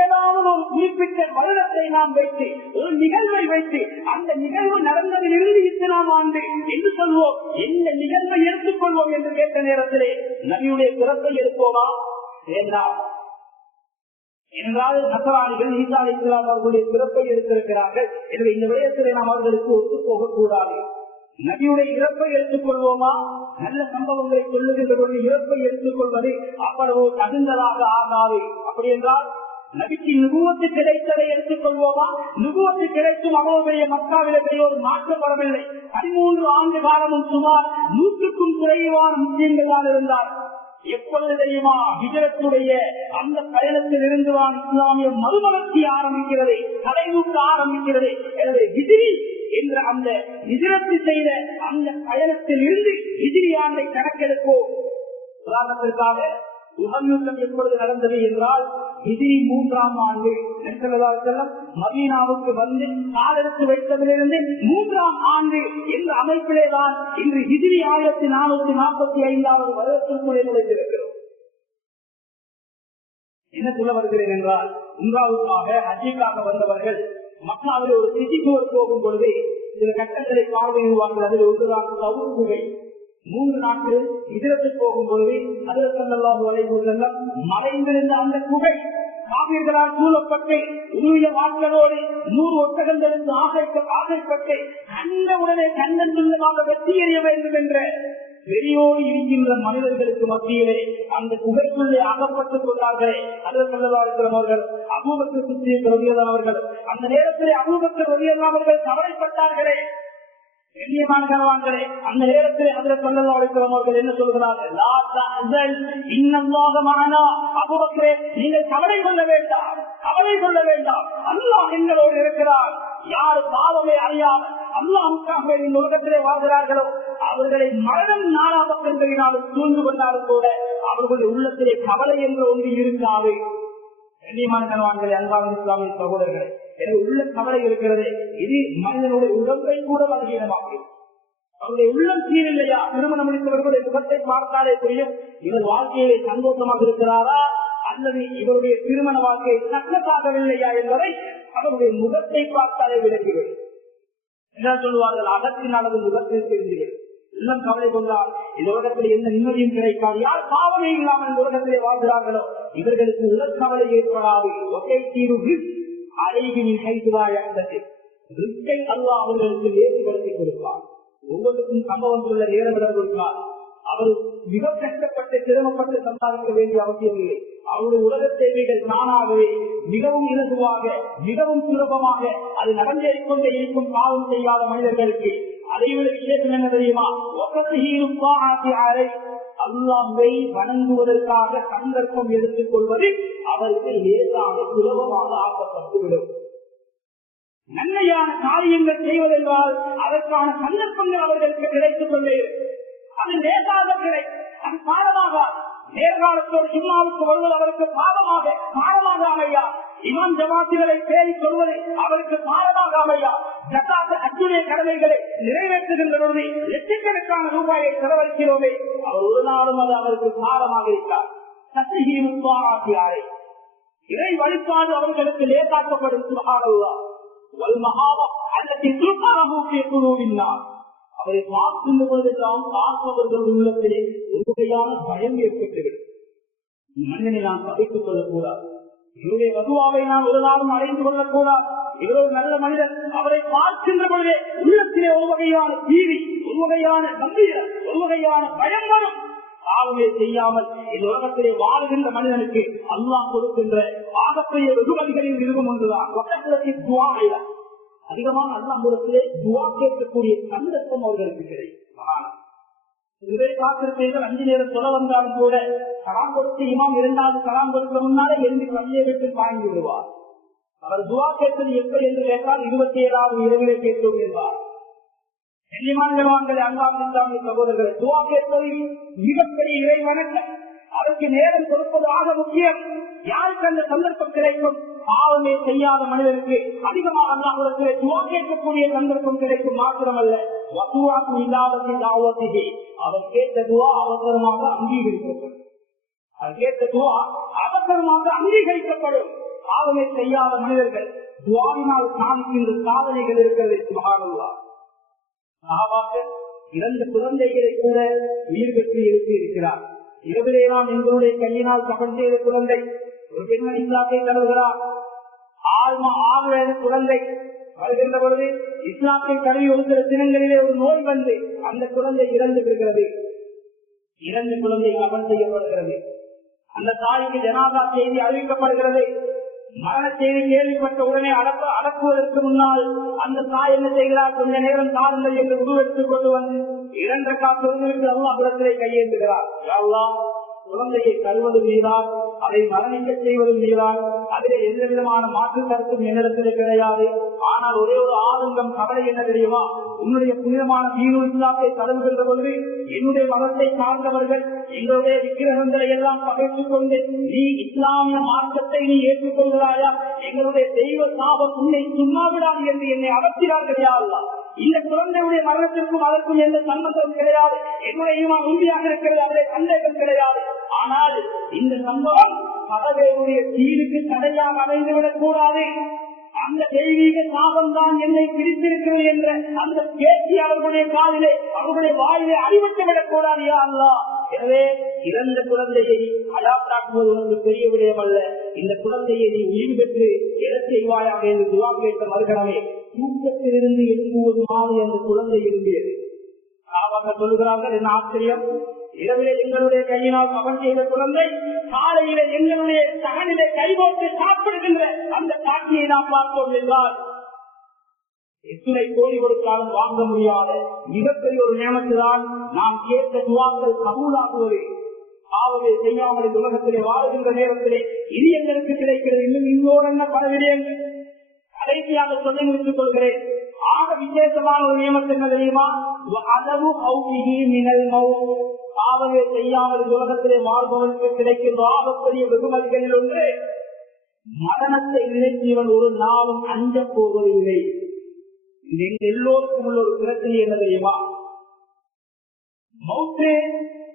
ஏதாவது ஒரு குறிப்பிட்ட வருடத்தை நாம் வைத்து, ஒரு நிகழ்வை வைத்து, அந்த நிகழ்வு நடந்ததிலிருந்து இஸ்லாம் ஆண்டு என்று சொல்வோம். எந்த நிகழ்வை எடுத்துக்கொள்வோம் என்று கேட்ட நேரத்திலே நபியுடைய பிறப்பை எடுப்போமா? வேண்டாம். என்றால் நசராணிகள் ஈசா அலைஹிஸ்ஸலாம் அவர்களுடைய பிறப்பை எடுத்திருக்கிறார்கள். எனவே இந்த விடயத்திலே நாம் அவர்களுக்கு ஒத்து போகக்கூடாது. நபியுடைய இறப்பை எடுத்துக்கொள்வோமா? நல்ல சம்பவங்களை சொல்லுகின்றவர்கள் இறப்பை எடுத்துக்கொள்வது அவ்வளவு தகுந்ததாக ஆகாது. அப்படி என்றால் நபிக்கு நுபுவத்து கிடைத்ததை எடுத்துக்கொள்வோமா? நுபுவத்து கிடைத்தும் அவ்வளவு பெரிய மக்காவிலே பெரிய ஒரு மாற்றம் வரவில்லை. 13 ஆண்டு காலமும் சுமார் 100க்கும் குறைவான முஸ்லிம்கள் இருந்தார். எப்பொழுது தெரியுமா? ஹிஜ்ரத்துடைய அந்த பயணத்தில் இருந்துதான் இஸ்லாமிய மறுமலர்ச்சி ஆரம்பிக்கிறது, தலைநூக்க ஆரம்பிக்கிறது. எனவே ஹிஜ்ரி என்ற அந்த ஹிஜ்ரத்து செய்த அந்த பயணத்தில் இருந்து ஹிஜ்ரி ஆண்டை கணக்கெடுப்போம். உதாரணத்திற்காக உஹத் எப்பொழுது நடந்தது என்றால் ஹிஜ்ரி 3ஆம் ஆண்டு மதீனாவுக்கு வந்து காலெடுத்து வைத்ததிலிருந்து 3ஆம் ஆண்டு என்ற அமைப்பிலேதான் இன்று ஹிஜ்ரி 1445 வருடத்திற்குள்ளே நுழைந்திருக்கிறோம். என்ன சொல்ல வருகிறேன் என்றால், உம்ராவுக்காக ஹஜ்ஜுக்காக வந்தவர்கள் மக்காவில் ஒரு சிட்டிக்குவர் போகும் பொழுது சில கட்டங்களை பார்வையிடுவார்கள். அதில் ஒன்றுதான் சவுர் குகை. 3 நாட்கள் ஹிஜ்ரத்து போகும் பொழுது ஹஜ்ரத் ஸல்லல்லாஹு அலைஹி வஸல்லம் மறைந்திருந்த அந்த குகை காவிர்களால் சூழப்பட்டு உரிய வாட்களோடு 100 ஒட்டகங்களுக்கு ஆசைப்பட்டு கண்டவுடனே கண்டன் துள்ளமாக வெற்றி எறிய வேண்டும் என்ற வெறியோடு இருக்கின்ற மனிதர்களுக்கு மத்தியிலே அந்த குகைக்குள்ளே அகப்பட்டுக் கொண்டார்களே ஹஜ்ரத் ஸல்லல்லாஹு அலைஹி வஸல்லம் அவர்கள், அபூபக்கர் சித்தீக் ரலியல்லாஹு அவர்கள், அந்த நேரத்திலே அபூபக்கர் ரலியல்லாஹு அவர்கள் கவலைப்பட்டார்களே. கண்ணியமான கனவான்களே, அந்த நேரத்தில் ஹஜ்ரத் ஸல்லல்லாஹு அலைஹி வஸல்லம் அவர்கள் என்ன சொல்கிறார்கள்? லா தஹ்ஸன் இன்னல்லாஹ மஅனா. அபூபக்கரே, நீங்கள் கவலை கொள்ள வேண்டாம், கவலை கொள்ள வேண்டாம், அல்லாஹ் எங்களோடு இருக்கிறார். யார் பாவமே அறியாமல் அல்லாஹ்வுக்காக இந்த உலகத்திலே வாழ்கிறார்களோ அவர்களை மரணம் 4 பக்கங்களினாலும் சூழ்ந்து கொண்டாலும் கூட அவர்களுடைய உள்ளத்திலே கவலை என்ற ஒன்று இருக்காது. கண்ணியமான கனவான்களே, அன்பான இஸ்லாமிய சகோதரர்களே, உள்ள கவலை இருக்கிறது. இது மனிதனுடைய உடம்பை கூட பலகீனமாகும். அவருடைய உள்ளம் சீரில்லையா? திருமணம் முடித்தவர்களுடைய முகத்தை பார்த்தாலே தெரியும் இவர் வாழ்க்கையிலே சந்தோஷமாக இருக்கிறாரா அல்லது இவருடைய திருமண வாழ்க்கையை சக்கத்தாகவில்லையா என்பதை அவருடைய முகத்தை பார்த்தாலே விளக்குகிறது. என்ன சொல்லுவார்கள்? அகத்தின் அளவு முகத்தில் தெரிஞ்சுகிறது. உள்ளம் கவலை கொண்டால் இந்த உலகத்தில் எந்த நிம்மதியும் கிடைக்காது. யார் பாவமே இல்லாமல் இந்த உலகத்திலே வாழ்கிறார்களோ இவர்களுக்கு உலகவலை ஏற்படாது. ஒற்றை தீர்வு அழகினின் கைதுவாயத்தை அல்லாஹ் அவர்களுக்கு ஏற்படுத்தி கொடுப்பார். ஒவ்வொருக்கும் சம்பவம் உள்ள நேரமிடம் கொடுப்பார். அவர் மிக கஷ்டப்பட்டு சிரமப்பட்டு சம்பாதிக்க வேண்டிய அவசியம் இல்லை. அவருடைய உலக தேவைகள் தானாகவே மிகவும் இலகுவாக மிகவும் சுலபமாக அது நடந்தேறிக்கொண்டே இருக்கும். பாவம் செய்யாத மனிதர்களுக்கு அதைவிட விசேஷம் என்ன தெரியுமா? அல்லாஹ்வை வணங்குவதற்காக சந்தர்ப்பம் எடுத்துக் கொள்வது அவருக்கு லேசாக சுலபமாக ஆக்கப்பட்டுவிடும். நன்மையான காரியங்கள் செய்வதென்றால் அதற்கான சந்தர்ப்பங்கள் அவர்களுக்கு கிடைத்துக் கொண்டே இருக்கும். அது லேசாக கிடைக்கும், அது பாடமாக நேர்காலத்தோடு ஜும்மாவுக்கு வருவது அவருக்கு பாரமாக அமையா. இமாம் ஜமாத்துகளை பேரி சொல்வது அவருக்கு பாரமாக அமையா. ஜக்காத் ஹஜ்ஜுடைய கடமைகளை நிறைவேற்றுகின்ற பொழுது லட்சக்கணக்கான ரூபாயை செலவழிக்கிறோமே, அவர் ஒரு நாளும் அது அவருக்கு பாரமாக இருக்கிறார். சத்திகி முப்பாராசியாரை இறை வழிபாடு அவர்களுக்கு லேசாக்கப்படும். சுப்ஹானல்லாஹ் வல் மஹாபா அல்லதி துல்கரஹு குலூபின்னார். அவரை பார்க்கின்ற பொழுதெல்லாம் பார்ப்பவர்கள் உள்ளத்திலே ஒரு வகையான பயம் ஏற்பட்டுவிடும். மனிதனை நாம் சபைத்துக் கொள்ளக்கூடாது. இவருடைய வகுவாவை நாம் ஒரு நாளும் அடைந்து கொள்ளக்கூடாது. இவர் ஒரு நல்ல மனிதர். அவரை பார்க்கின்ற பொழுதே உள்ளத்திலே ஒரு வகையான பீதி, ஒரு வகையான நம்பிக்கை, ஒரு வகையான பயம் வரும். பாவமே செய்யாமல் இந்த உலகத்திலே வாழ்கின்ற மனிதனுக்கு அல்லாஹ் கொடுக்கின்ற ஆகப்பெரிய வெகுமதிகளில் இருக்கும் ஒன்றுதான் அதிகமான அல்லாஹ்விடத்திலே துஆ கேட்கக்கூடிய சந்தர்ப்பம் அவர்களுக்கு கிடைக்கும். இதை பார்த்திருப்பீர்கள், 5 நேரம் சொல்ல வந்தாலும் கூட சலாம் கொடுத்து இமாம் 2வது சலாம் கொடுக்க முன்னாலே எழுதி பள்ளியை விட்டு பாய்ந்து விடுவார். அவர் துஆ கேட்பது எப்படி என்று கேட்டால் 27வது இரவிலே கேட்கும் என்பார். கண்ணியமானவர்களே, அன்பார்ந்த இஸ்லாமிய சகோதரர்களே, துஆ கேட்பது மிகப்பெரிய இறை வணக்கம். அதற்கு நேரம் கொடுப்பது ஆக முக்கியம். யாருக்கு அந்த சந்தர்ப்பம் கிடைக்கும்? பாவமே செய்யாத மனிதனுக்கு அதிகமாக அல்லாஹ்விடத்திலே துஆ கேட்கக்கூடிய சந்தர்ப்பம் கிடைக்கும். மாத்திரமல்ல, வஸூஅத்து இல்லாததி தாவத்திஹி, அவர் கேட்ட துஆ அவசரமாக அங்கீகரிக்கப்படும். அவர் கேட்ட துஆ அவசரமாக அங்கீகரிக்கப்படும். பாவமே செய்யாத மனிதர்கள் துஆவினால் சாதிக்கின்ற சாதனைகள் இருக்கிறது. சுப்ஹானல்லாஹ். சஹாபாக்கள் 2 குழந்தைகளை கூட உயிர் பெற்று இருக்கிறார். இரவிலே நாம் எங்களுடைய கையினால் கபன் செய்த குழந்தை ஒரு பெண்மணி இஸ்லாத்தை தழுவுகிறார். 6 வயது குழந்தை வருகின்ற பொழுது இஸ்லாத்தை தழுவி ஒரு சில தினங்களிலே ஒரு நோய் வந்து அந்த குழந்தை இறந்து விடுகிறது. 2 குழந்தை கபன் செய்யப்படுகிறது. அந்த தாய்க்கு ஜனாதா செய்தி அறிவிக்கப்படுகிறது. மரண செய்தி கேள்விப்பட்ட உடனே அடக்குவதற்கு முன்னால் அந்த தாய் என்ன செய்கிறார்? கொஞ்ச நேரம் தாருங்கள் என்று உருவெடுத்துக் கொண்டு வந்து 2 ரக்காத் தொழுகைக்கு அல்லாஹ்விடத்திலே கையேந்துகிறார். யா அல்லாஹ், குழந்தையை தருவது நீதான், அதை மரணிக்க செய்வது நீதான். அதிலே எந்த விதமான மாற்று கருத்தும் என்னிடத்திலே கிடையாது. ஆனால் ஒரே ஒரு ஆதங்கம், கவலை என்ன தெரியுமா? உன்னுடைய புனிதமான தீனு இஸ்லாத்தை தழுவுகின்ற பொழுது என்னுடைய மதத்தை சார்ந்தவர்கள் எங்களுடைய விக்கிரகங்களை எல்லாம் பகைத்துக் கொண்டு நீ இஸ்லாமிய மார்க்கத்தை நீ ஏற்றுக்கொள்கிறாயா? எங்களுடைய தெய்வ சாபம் உன்னை சும்மா விடாது என்று என்னை அகற்றினார்கள். யா அல்லாஹ், இந்த குழந்தையுடைய மரணத்திற்கும் அதற்கும் எந்த சம்பந்தம் கிடையாது. என்னுடைய ஈமான் உறுதியாக இருக்கிறது, அவருடைய சந்தேகம் கிடையாது. ஆனால் இந்த சம்பவம் பதவியுடைய தீனுக்கு தடையாக அமைந்துவிடக் கூடாது. அந்த தெய்வீக சாபம் தான் என்னை பிரித்திருக்கிறது என்ற அந்த பேச்சு அவர்களுடைய காலிலே, அவர்களுடைய வாயிலே அடிபட்டு விடக் கூடாது. யா அல்லாஹ், எனவே இறந்த குழந்தையை அடாப்டாக்குவது உனக்கு பெரிய விடயம் அல்ல. இந்த குழந்தையை நீ உயிர் பெற்று எதை செய்வாயாக என்று துஆ கேட்ட மறுகணமே தூக்கத்திலிருந்து எழுப்புவது மாதிரி அந்த குழந்தை இருந்தது. அவர்கள் சொல்லுகிறார்கள், என்ன ஆச்சரியம், இரவிலே எங்களுடைய கையினால் கபன் செய்த குழந்தை காலையிலே எங்களுடைய சகனிலே கைபோட்டு சாப்பிடுகின்ற அந்த காட்சியை நாம் பார்த்தோம் என்றால் எத்தனை கோடி கொடுத்தாலும் வாங்க முடியாத மிகப்பெரிய ஒரு நியமத்துதான் நாம் கேட்ட துவாக்கள் கபூலாகுவது. பாவமே செய்யாமல் இந்த உலகத்திலே வாழ்கின்ற நேரத்திலே இது எங்களுக்கு கிடைக்கிறது. இன்னும் இன்னொரு என்ன பல விடயங்கள் கடைசியாக சொல்லி முடித்துக் கொள்கிறேன். ஆக விசேஷமான ஒரு நியமத்து என்ன தெரியுமா? பாவமே செய்யாமல் இந்த உலகத்திலே வாழ்பவனுக்கு கிடைக்கின்ற ஆகப்பெரிய வெகுமதிகளில் ஒன்று, மரணத்தை நினைத்தவன் ஒரு நாளும் அஞ்ச போவதில்லை. எல்லோருக்கும் உள்ள ஒரு பிரச்சனை என்ன தெரியுமா? மௌத்து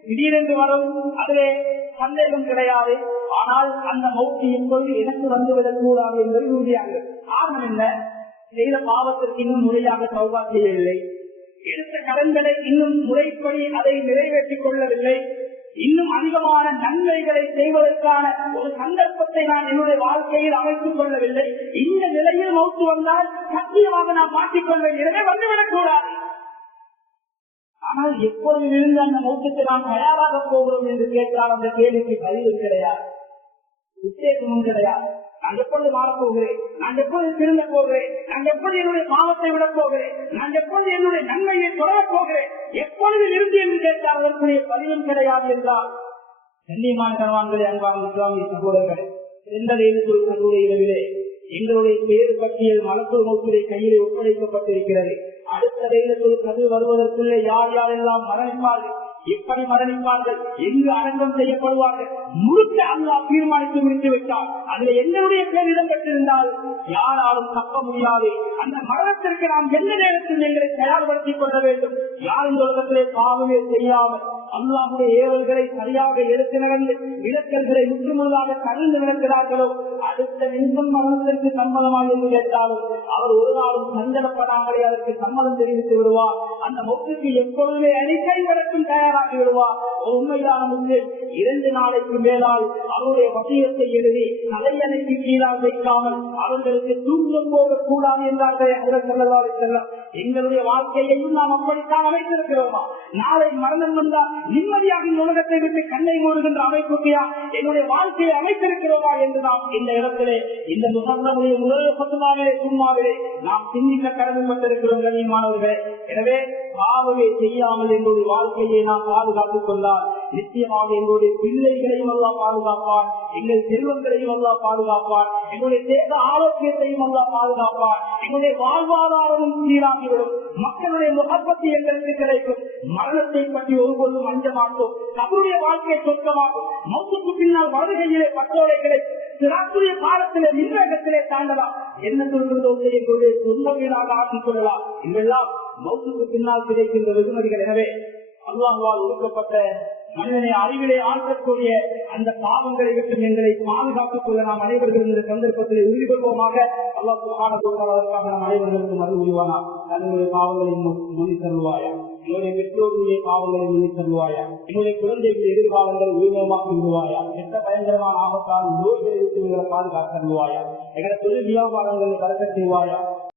திடீரென்று வரும், அதிலே சந்தேகம் கிடையாது. ஆனால் அந்த மௌத்து எப்பொழுது எனக்கு வந்துவிடக் கூடாது என்பது உறுதியாக. காரணம் என்ன? செய்த பாவத்திற்கு இன்னும் முறையாக தௌபா செய்யவில்லை, எடுத்த கடன்களை இன்னும் முறைப்படி அதை நிறைவேற்றிக் கொள்ளவில்லை, இன்னும் அதிகமான நன்மைகளை செய்வதற்கான ஒரு சந்தர்ப்பத்தை நான் என்னுடைய வாழ்க்கையில் அமைத்துக் கொள்ளவில்லை. இந்த நிலையில் மௌத்து வந்தால் சத்தியமாக நான் மாற்றிக்கொள்வேன், எனவே வந்துவிடக் கூடாது. ஆனால் எப்பொழுதிலிருந்து அந்த மௌத்துக்கு நாம் தயாராக போகிறோம் என்று கேட்டால் அந்த கேள்விக்கு பதில் கிடையாது, உத்தேசமும் கிடையாது. நான் எப்பொழுது மாறப்போகிறேன், நான் எப்பொழுது திருந்த போகிறேன், நான் எப்பொழுது என்னுடைய பாவத்தை விடப் போகிறேன், நான் எப்பொழுது என்னுடைய நன்மையை தொடரப் போகிறேன், எப்பொழுது இருந்து என்று கேட்டால் அதற்குரிய பதிலும் கிடையாது என்றால், கண்ணியமான கணவான்களே, அன்பான இஸ்லாமிய சகோதரர்களே, எந்த இரவிலே எங்களுடைய பேர் பட்டியல் மலக்குள் மௌத்துடைய கையிலே ஒப்படைக்கப்பட்டிருக்கிறது. அடுத்த லைலத்துல் கத்ர் வருவதற்குள்ளே யார் யாரெல்லாம் மரணிப்பார்கள், எப்படி மரணிப்பார்கள், எங்கு அடக்கம் செய்யப்படுவார்கள், முழுக்க அல்லாஹ் தீர்மானித்து முடித்து விட்டார். அதுல என்னுடைய பேர் இடம்பெற்றிருந்தால் யாராலும் தப்ப முடியாது. அந்த மரணத்திற்கு நாம் எந்த நேரத்தில் எங்களை தயார்படுத்திக் கொள்ள வேண்டும். யார் இந்த உலகத்திலே பாவமே செய்யாமல் அல்லாஹுடைய ஏவல்களை சரியாக எடுத்து நடந்து விளக்கல்களை முற்றுமுழுதாக கலந்து நடக்கிறார்களோ, அடுத்த நிமிஷம் மரணத்திற்கு சம்மதமாக என்று கேட்டாலும் அவர் ஒரு நாளும் சஞ்சலப்படாமலே அதற்கு சம்மதம் தெரிவித்து விடுவார். அந்த மொத்துக்கு எப்பொழுதுமே அணிக்கை வரைக்கும் தயாராகி விடுவார். உண்மையான முஸ்லிம் 2 நாளைக்கு மேலால் அவருடைய வசியத்தை எழுதி தலையணைக்கு கீழாக வைக்காமல் அவர்களுக்கு தூக்கம் போகக்கூடாது என்றார்கள். எங்களுடைய வாழ்க்கையையும் நாம் அப்படித்தான் அமைத்திருக்கிறோமா? நாளை மரணம் வந்தால் நிம்மதியாக இந்த உலகத்தை விட்டு கண்ணை மூடுகின்ற அமைப்புக்கையா என்னுடைய வாழ்க்கையை அமைத்திருக்கிறோமா என்று நாம் இந்த இடத்திலே இந்த முகம்மதுடைய முதல் பத்துமாவிலே சும்மாவிலே நாம் சிந்திக்க கடமைப்பட்டிருக்கிறோம் கண்ணியமானவர்களே. எனவே பாவமே செய்யாமல் எங்களுடைய வாழ்க்கையை நாம் பாதுகாத்துக் கொண்டால் நிச்சயமாக எங்களுடைய பிள்ளைகளையும் அல்லாஹ் பாதுகாப்பான், எங்கள் செல்வங்களையும் அல்லாஹ் பாதுகாப்பான், எங்களுடைய தேக ஆரோக்கியத்தையும் அல்லாஹ் பாதுகாப்பான், எங்களுடைய வாழ்வாதாரமும் சீராகிவிடும், மக்களுடைய முகப்பத்தி எங்களுக்கு கிடைக்கும். மரணத்தை பற்றி ஒருபோதும் அஞ்ச மாட்டோம். அவருடைய வாழ்க்கை சொந்தமாகும். மௌத்துக்கு பின்னால் வருகையிலே பட்டோலைகளை சிறாக்குரிய காலத்திலே நிர்வாகத்திலே தாண்டலாம். என்ன சொல்கிறதோ எங்களுடைய சொந்த வீடாக ஆக்கிக் கொள்ளலாம். இதெல்லாம் மௌத்துக்கு பின்னால் கிடைக்கின்ற வெகுமதிகள். எனவே அல்லாஹ்வால் ஒதுக்கப்பட்ட மனிதனை அறிவிலே ஆற்றக்கூடிய அந்த பாவங்களை விட்டு எங்களை பாதுகாத்துக் கொள்ள நாம் அனைவர்களும் இந்த சந்தர்ப்பத்தில் உறுதிபூர்வமாக அல்லாஹ் சுப்ஹானஹு வ தஆலா அதற்காக நாம் அனைவர்களுக்கும் அருள் புரிவானா. தன்னுடைய பாவங்களை மன்னித் தருவாயா, என்னுடைய பெற்றோருடைய பாவங்களை மன்னித் தருவாயா, என்னுடைய குழந்தைகள் எதிர்காலங்களை உரிமமாக்கி விடுவாயா, எந்த பயங்கரமான ஆபத்தால் நோய்களை விட்டு எங்களை பாதுகாத்து தருவாயா, எங்களை தொழில் வியாபாரங்களை கலக்க செய்வாயா,